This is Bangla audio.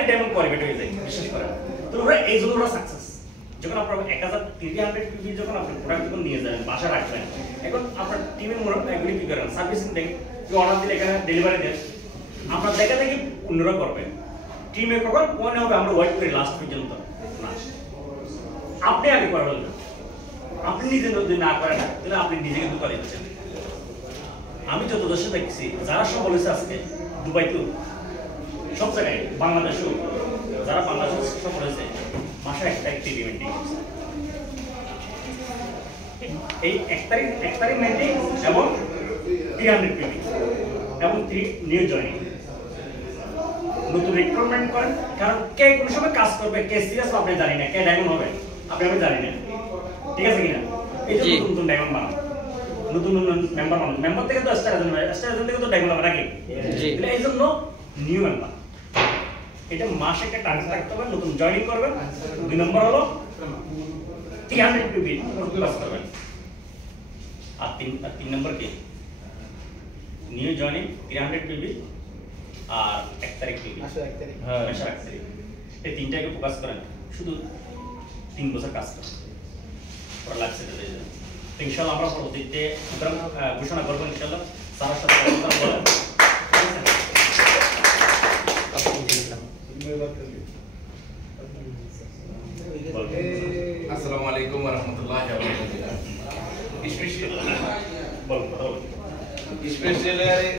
ডাইরেক্ট ডায়মন্ড কোয়ালিফাইড হয়ে যায় বিশেষ করে। তো ওরা এই জন্য ওরা সাকসেস। যখন আপনার 1300 পিবি যখন আপনি প্রোডাক্ট যখন নিয়ে যাবেন বাসা রাখবেন, এখন আপনার টিমের মনে এগুলি কি করেন সার্ভিসিং দেখে অর্ডার দিলে এখানে ডেলিভারি দেন, আপনার দেখা দেখি অন্যরা করবেন। টিমে কখন মনে হবে আমরা ওয়েট করি লাস্ট পর্যন্ত না, আপনি আগে করে ফেলবেন। আপনি নিজে যদি না করেন না তাহলে আপনি নিজেকে ধোঁকা দিচ্ছেন। আমি যত দেশে দেখছি যারা সব বলেছে আজকে দুবাইতেও সব জায়গায় বাংলাদেশেও যারা বাংলাদেশ সব বলেছে মাসে একটা টিভি মেনটেন করছে। এই এক তারিখ মেনটেন এবং 300 পিবি এবং 3 নিউ জয়েনিং নতুন রিক্রুটমেন্ট করেন। কারণ কে কোন সময় কাজ করবে, কে সিরিয়াস আপনি জানি না, কে ডায়মন্ড হবে আপনি আমি জানি না, ঠিক আছে কিনা? এই জন্য নতুন ডায়মন্ড বানান, নতুন মেম্বার বানান। মেম্বার থেকে তো স্টার এজেন্ট থেকে তো ডায়মন্ড হবে নাকি? এই জন্য নিউ মেম্বার এটা মাসে একটা টার্গেট রাখতে হবে, নতুন জয়েনিং করবেন। 2 নম্বর হলো 300 পিবি ক্লাস করবেন। আর 3 নম্বর কি নিউ জয়েনিং 300 পিবি আর 1 তারিখ পিবি মাসের 1 তারিখ। হ্যাঁ মাসের 1 তারিখ। এই তিনটাকে ফোকাস করেন, শুধু 3 বছর কাজ করেন, পরে লাগছে তো ইনশাআল্লাহ আমরা পরবর্তীতে ঘোষণা করব ইনশাআল্লাহ। স্যারের সাথে কথা বলেন। আসসালামু আলাইকুম ওয়া রাহমাতুল্লাহি ওয়া বারাকাতুহু। স্পেশাল